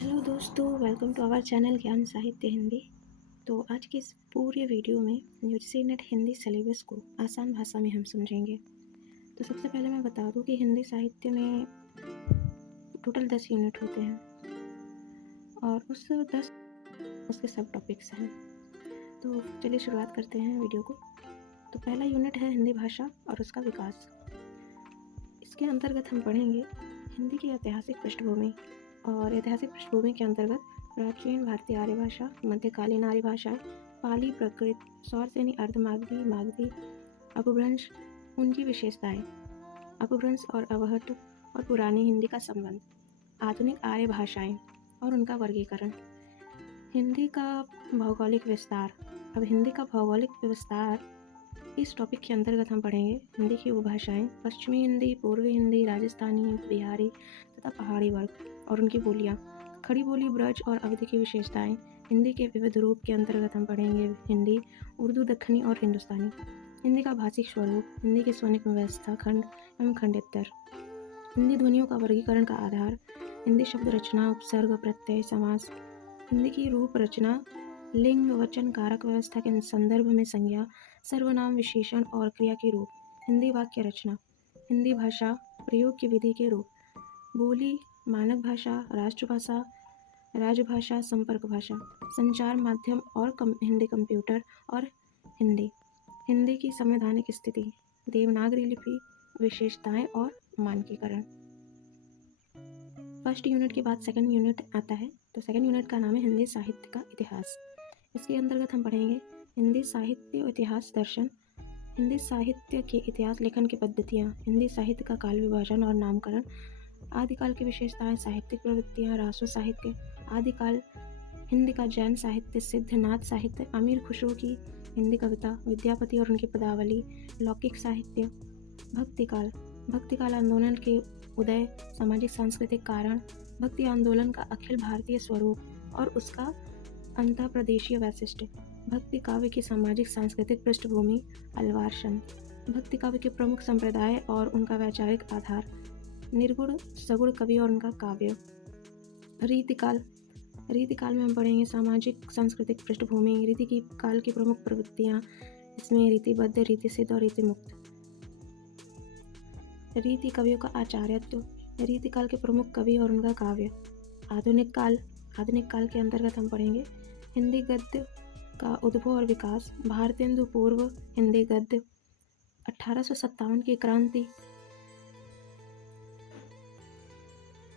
Hello दोस्तों, welcome to our channel ज्ञान साहित्य हिंदी। तो आज की इस पूरे वीडियो में यूजीसी नेट हिंदी सिलेबस को आसान भाषा में हम समझेंगे। तो सबसे पहले मैं बता दूं कि हिंदी साहित्य में टोटल 10 यूनिट होते हैं और उस 10 उसके सब टॉपिक्स हैं। तो चलिए शुरुआत करते हैं वीडियो को। तो पहला यूनिट है हिंदी भाषा और उसका विकास। इसके अंतर्गत हम पढ़ेंगे हिंदी की ऐतिहासिक पृष्ठभूमि, और ऐतिहासिक पृष्ठभूमि के अंतर्गत प्राचीन भारतीय आर्य भाषा, मध्यकालीन आर्य भाषाएं, पाली, प्राकृत, सौरसेनी, अर्धमागधी, मागधी, अपभ्रंश, उनकी विशेषताएं, अपभ्रंश और अवहट और पुरानी हिंदी का संबंध, आधुनिक आर्य भाषाएं और उनका वर्गीकरण, हिंदी का भौगोलिक विस्तार। अब हिंदी का भौगोलिक विस्तार इस टॉपिक के अंतर्गत हम पढ़ेंगे हिंदी की उपभाषाएं, पश्चिमी हिंदी, पूर्वी हिंदी, राजस्थानी, बिहारी तथा पहाड़ी वर्ग और उनकी बोलियां, खड़ी बोली, ब्रज और अवधि की विशेषताएं। हिंदी के विविध रूप के अंतर्गत हम पढ़ेंगे हिंदी, उर्दू, दक्खनी और हिंदुस्तानी। हिंदी का भाषिक स्वरूप, हिंदी की स्वनिक व्यवस्था, खंड एवं खंडेतर, हिंदी ध्वनियों का वर्गीकरण का आधार, हिंदी शब्द रचना, उपसर्ग, प्रत्यय, समास, हिंदी की रूप रचना, लिंग, वचन, कारक व्यवस्था के संदर्भ में संज्ञा, सर्वनाम, विशेषण और क्रिया के रूप, हिंदी वाक्य रचना, हिंदी भाषा प्रयोग की विधि के रूप, बोली, मानक भाषा, राष्ट्रभाषा, राजभाषा, संपर्क भाषा, संचार माध्यम और हिंदी कंप्यूटर और हिंदी, हिंदी की संवैधानिक स्थिति, देवनागरी लिपि, विशेषताएं और मानकीकरण। फर्स्ट यूनिट के बाद सेकंड यूनिट आता है। तो सेकंड यूनिट का नाम है हिंदी साहित्य का इतिहास। इसके अंतर्गत हम पढ़ेंगे हिंदी साहित्य इतिहास दर्शन, हिंदी साहित्य के इतिहास लेखन की पद्धतियाँ, हिंदी साहित्य का काल विभाजन और नामकरण, आदिकाल की विशेषताएं, साहित्यिक प्रवृत्तियाँ, राष्ट्र साहित्य, आदिकाल हिंदी का जैन साहित्य, सिद्धनाथ साहित्य, अमीर खुसरो की हिंदी कविता, विद्यापति और उनकी पदावली, लौकिक साहित्य, भक्तिकाल, भक्तिकाल आंदोलन के उदय, सामाजिक सांस्कृतिक कारण, भक्ति आंदोलन का अखिल भारतीय स्वरूप और उसका अंतःप्रदेशीय वैशिष्ट्य, भक्ति काव्य की सामाजिक सांस्कृतिक पृष्ठभूमि, अलवार संत, भक्ति काव्य के प्रमुख संप्रदाय और उनका वैचारिक आधार, निर्गुण सगुण कवि और उनका काव्य, रीतिकाल, रीतिकाल में हम पढ़ेंगे सामाजिक सांस्कृतिक पृष्ठभूमि, रीति की काल की प्रमुख प्रवृत्तियाँ, इसमें रीतिबद्ध, रीति सिद्ध और रीति मुक्त, रीति कवियों का आचार्यत्व, रीतिकाल के प्रमुख कवि और उनका काव्य, आधुनिक काल, आधुनिक काल के अंतर्गत हम पढ़ेंगे हिंदी गद्य का उद्भव और विकास, भारतेंदु पूर्व हिंदी गद्य, 1857 की क्रांति,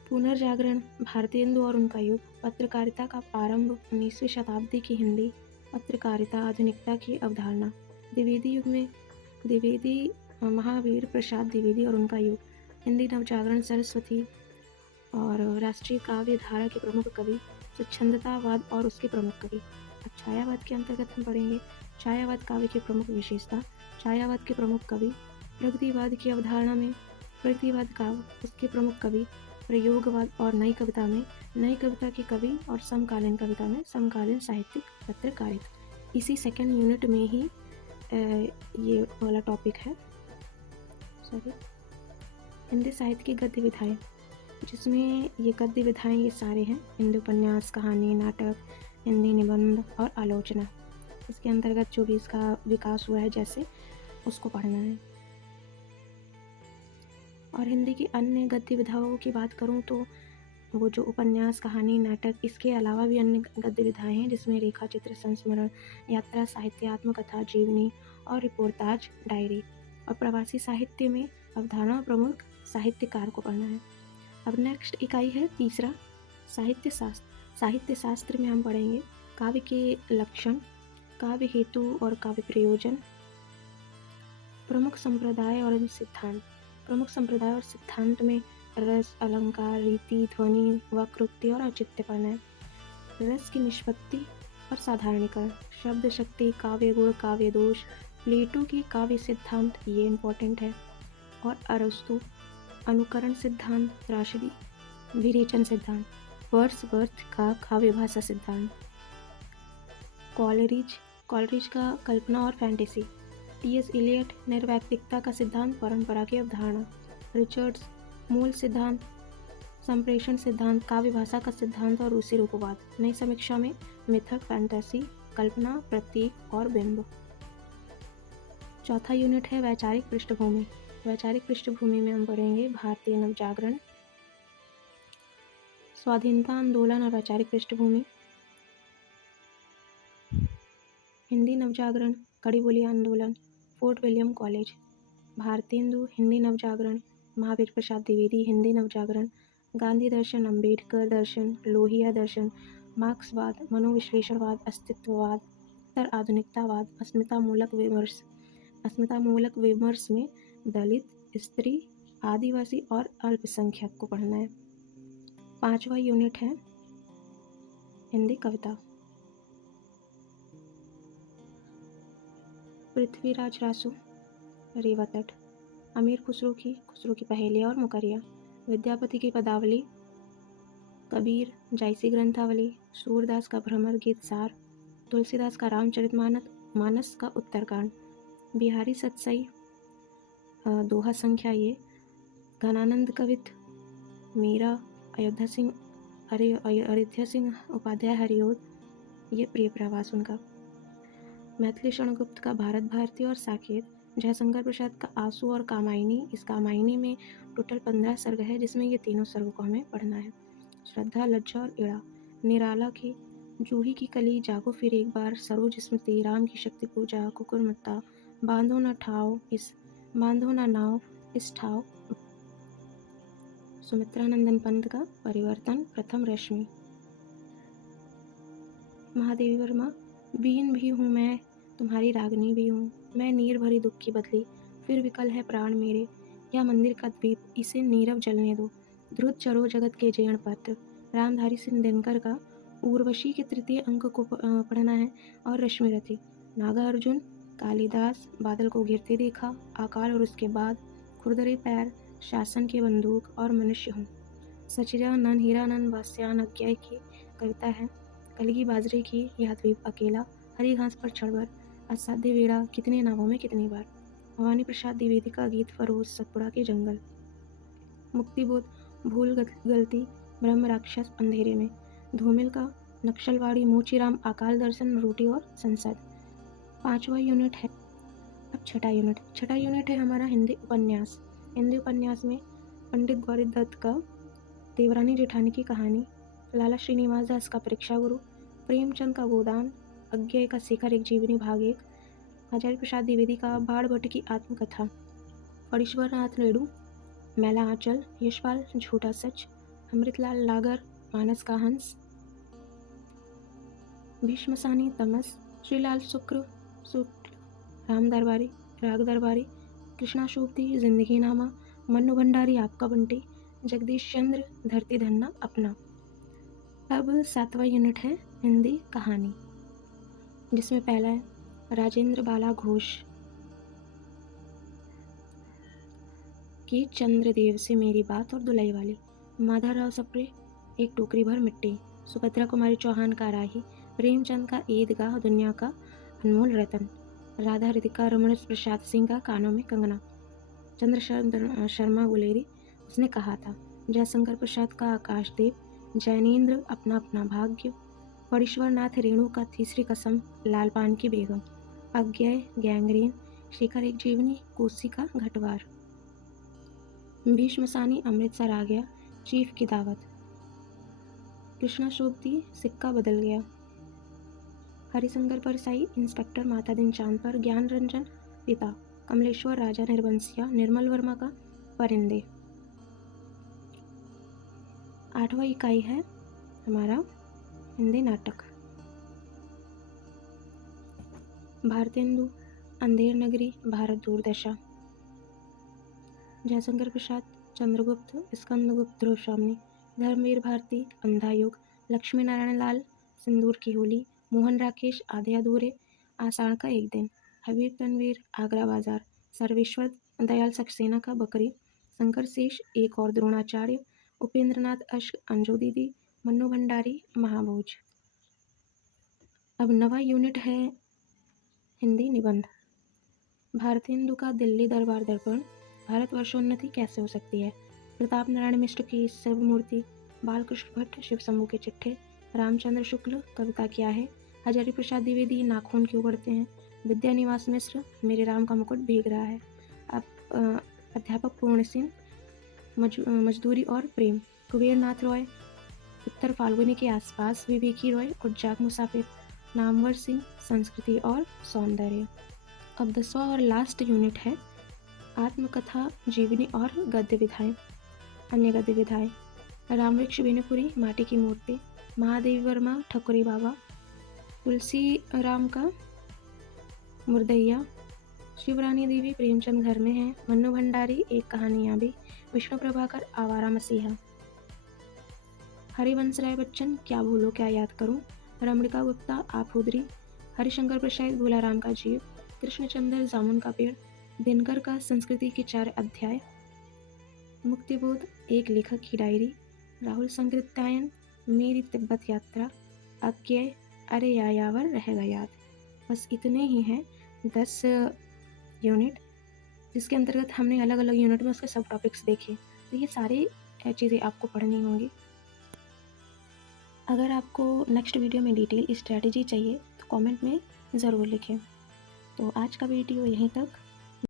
पुनर्जागरण, भारतेंदु और उनका युग, पत्रकारिता का प्रारंभ, 19वीं शताब्दी की हिंदी पत्रकारिता, आधुनिकता की अवधारणा, द्विवेदी युग में द्विवेदी महावीर प्रसाद द्विवेदी और उनका युग, हिंदी नवजागरण, सरस्वती और राष्ट्रीय काव्य धारा के प्रमुख कवि, स्वच्छंदतावाद और उसके प्रमुख कवि। अब छायावाद के अंतर्गत हम पढ़ेंगे छायावाद काव्य की प्रमुख विशेषता, छायावाद के प्रमुख कवि, प्रगतिवाद की अवधारणा में प्रगतिवाद काव्य, उसके प्रमुख कवि, प्रयोगवाद और नई कविता में नई कविता के कवि और समकालीन कविता में समकालीन साहित्यिक पत्रकारिता। इसी सेकेंड यूनिट में ही ये वाला टॉपिक है, हिंदी साहित्य की गद्य विधाएं, जिसमें ये गद्य विधाएं ये सारे हैं हिंदी उपन्यास, कहानी, नाटक, हिंदी निबंध और आलोचना। इसके अंतर्गत जो भी इसका विकास हुआ है जैसे उसको पढ़ना है। और हिंदी की अन्य गद्य विधाओं की बात करूँ तो वो जो उपन्यास, कहानी, नाटक, इसके अलावा भी अन्य गद्य विधाएं हैं जिसमें रेखा चित्र, संस्मरण, यात्रा साहित्य, आत्मकथा, जीवनी और रिपोर्टाज, डायरी। और प्रवासी साहित्य में अवधारणा प्रमुख साहित्यकार को पढ़ना है। अब नेक्स्ट इकाई है तीसरा, साहित्य शास्त्र। साहित्य शास्त्र में हम पढ़ेंगे काव्य के लक्षण, काव्य हेतु और काव्य प्रयोजन, प्रमुख संप्रदाय और सिद्धांत। प्रमुख संप्रदाय और सिद्धांत में रस, अलंकार, रीति, ध्वनि, वक्रोक्ति और औचित्यपन है। रस की निष्पत्ति और साधारणीकरण, शब्द शक्ति, काव्य गुण, काव्य दोष, प्लेटो की काव्य सिद्धांत, ये इम्पोर्टेंट है। और अरस्तु, अनुकरण सिद्धांत, त्रासदी, विरेचन सिद्धांत, वर्ड्सवर्थ का काव्य भाषा सिद्धांत, कॉलरिज का कल्पना और फैंटेसी, टी.एस. इलियट, निर्वैयक्तिकता का सिद्धांत, परंपरा की अवधारणा, रिचर्ड्स, मूल सिद्धांत, संप्रेषण सिद्धांत, काव्य भाषा का सिद्धांत और रूसी रूपवाद। नई समीक्षा में मिथक, फैंटेसी, कल्पना, प्रतीक और बिंब। चौथा यूनिट है वैचारिक पृष्ठभूमि। वैचारिक पृष्ठभूमि में हम पढ़ेंगे भारतीय नवजागरण, स्वाधीनता आंदोलन और वैचारिक पृष्ठभूमि, हिंदी नवजागरण, कड़ी बोली आंदोलन, Fort William college, Bharatendu Hindi नवजागरण, महावीर प्रसाद द्विवेदी हिंदी नवजागरण, गांधी दर्शन, अंबेडकर दर्शन, लोहिया दर्शन, मार्क्सवाद, मनोविश्लेषणवाद, अस्तित्ववाद, उत्तर आधुनिकतावाद, अस्मितामूलक विमर्श में दलित, स्त्री, आदिवासी और अल्पसंख्यक को पढ़ना है। पांचवा यूनिट है हिंदी कविता। पृथ्वीराज रासू, रेवा तट, अमीर खुसरो की पहेलियाँ और मुकरिया, विद्यापति की पदावली, कबीर, जायसी ग्रंथावली, सूरदास का भ्रमर गीत सार, तुलसीदास का रामचरितमानस का उत्तरकांड, बिहारी सतसई दोहा संख्या ये, घनानंद कवित, मीरा, अयोध्या सिंह उपाध्याय हरिओद, ये प्रिय प्रवास उनका, मैथिली शरणगुप्त का भारत भारती और साकेत, जयशंकर प्रसाद का आंसू और कामायनी। इस कामायनी में टोटल 15 सर्ग है, जिसमें ये तीनों सर्ग को हमें पढ़ना है। श्रद्धा, लज्जा और इड़ा, निराला की जूही की कली, जागो फिर एक बार, सरोज स्मृति, राम की शक्ति पूजा, कुकुरमुत्ता, बांधो ना नाव इस ठाव, सुमित्रानंदन पंत का परिवर्तन, प्रथम रश्मि, महादेवी वर्मा, बीन भी हूँ मैं, तुम्हारी रागनी भी हूँ, मैं नीर भरी दुख की बदली, फिर विकल है प्राण मेरे, यह मंदिर का द्वीप, इसे नीरव जलने दो, ध्रुत चरो जगत के जैन पत्र, रामधारी सिंह दिनकर का उर्वशी के तृतीय अंक को पढ़ना है, और रश्मिरथी, नागा अर्जुन, कालिदास, बादल को घिरते देखा, अकाल और उसके बाद, खुरदरे पैर, शासन के बंदूक और मनुष्य हूँ, सचिदानंद हीरानंद वास्यान अज्ञाय की कविता है, कलगी बाजरे की, यह द्वीप अकेला, हरी घास पर छड़बर, असाध्य वेड़ा, कितने नावों में कितनी बार, भवानी प्रसाद द्विवेदी का गीत फरोज, सतपुड़ा के जंगल, मुक्तिबोध, भूल गलती, ब्रह्म राक्षस, अंधेरे में, धूमिल का नक्सलवाड़ी, मोचीराम, अकाल दर्शन, रोटी और संसद। पांचवा यूनिट है, अब छठा यूनिट है हमारा हिंदी उपन्यास। हिंदी उपन्यास में पंडित गौरी दत्त का देवरानी जेठानी की कहानी, लाला श्रीनिवास दास का परीक्षा गुरु, प्रेमचंद का गोदान, अज्ञेय का शिखर एक जीवनी भाग 1, हजारी प्रसाद द्विवेदी का बाढ़ भट्ट की आत्मकथा, फणीश्वर नाथ रेणु, मैला आंचल, यशपाल झूठा सच, अमृतलाल लागर, मानस का हंस, भीष्म सानी तमस, श्रीलाल शुक्ल, राम दरबारी, राग दरबारी, कृष्णा शोभती, जिंदगी नामा, मन्नू भंडारी, आपका बंटी, जगदीश चंद्र, धरती धन्ना अपना। अब 7वां यूनिट है हिंदी कहानी, जिसमें पहला है राजेंद्र बाला घोष की चंद्रदेव से मेरी बात और दुलई वाली, माधवराव सप्रे, एक टोकरी भर मिट्टी, सुभद्रा कुमारी चौहान का राही, प्रेमचंद का ईदगाह दुनिया का अनमोल रतन, राधा हृतिका रमण प्रसाद सिंह का कानों में कंगना, चंद्र शर्मा गुलेरी, उसने कहा था, जयशंकर प्रसाद का आकाशदीप, जैनेन्द्र अपना अपना भाग्य, फणीश्वर नाथ रेणु का तीसरी कसम, लालपान की बेगम, अज्ञेय, गैंग्रीन, शिखर एक जीवनी, कोसी का घटवार, भीष्म सानी, अमृतसर आ गया, चीफ की दावत, कृष्णा शोभती, सिक्का बदल गया, हरिशंकर परसाई, इंस्पेक्टर माता दिन चांद पर, ज्ञान रंजन पिता, कमलेश्वर राजा निर्बंसिया, निर्मल वर्मा का परिंदे। 8वां इकाई है हमारा हिंदी नाटक, भारतेंदु, अंधेर नगरी, भारत दूरदशा, जयशंकर प्रसाद, चंद्रगुप्त, स्कंदगुप्त, ध्रुवशामिनी, धर्मवीर भारती, अंधा युग, लक्ष्मी नारायण लाल, सिंदूर की होली, मोहन राकेश, आधे अधूरे, आषाढ़ का एक दिन, हबीब तनवीर, आगरा बाजार, सर्वेश्वर दयाल सक्सेना का बकरी, शंकर शेष, एक और द्रोणाचार्य, उपेंद्रनाथ अश्क, अंजू दीदी, मन्नू भंडारी, महाभोज। अब 9वां यूनिट है हिंदी निबंध, भारतेंदु का दिल्ली दरबार दर्पण, भारतवर्षोन्नति कैसे हो सकती है, प्रताप नारायण मिश्र की शिव मूर्ति, बालकृष्ण भट्ट शिव शंभू के चिट्ठे, रामचंद्र शुक्ल कविता क्या है, हजारी प्रसाद द्विवेदी नाखून क्यों बढ़ते हैं, विद्यानिवास मिश्र मेरे राम का मुकुट भीग रहा है, अध्यापक पूर्ण सिंह मजदूरी और प्रेम, कुबेर नाथ रॉय उत्तर फाल्गुनी के आसपास, विवेकी रॉय उज्जाक मुसाफिर, नामवर सिंह संस्कृति और सौंदर्य। अब 10वां और लास्ट यूनिट है आत्मकथा जीवनी और गद्य विधाएं। अन्य गद्य विधाएं: रामवृक्ष बिनुपुरी माटी की मूर्ति, महादेवी वर्मा ठकुरी बाबा, तुलसी राम का मुर्दैया, शिवरानी देवी प्रेमचंद घर में है, मन्नू भंडारी एक कहानियाँ भी, विष्णु प्रभाकर आवारा मसीहा, हरिवंश राय बच्चन क्या भूलो क्या याद करूं, रमणिका गुप्ता आफूदरी, हरिशंकर प्रसाद भोलाराम का जीव, कृष्णचंद्र जामुन का पेड़, दिनकर का संस्कृति के 4 अध्याय, मुक्तिबोध एक लेखक की डायरी, राहुल संकृत्यायन मेरी तिब्बत यात्रा, अज्ञेय अरे यायावर रहेगा याद। बस इतने ही हैं 10 यूनिट, जिसके अंतर्गत हमने अलग अलग यूनिट में उसके सब टॉपिक्स देखे। तो ये सारी चीज़ें आपको पढ़नी होंगी। अगर आपको नेक्स्ट वीडियो में डिटेल स्ट्रैटेजी चाहिए तो कमेंट में ज़रूर लिखें। तो आज का वीडियो यहीं तक।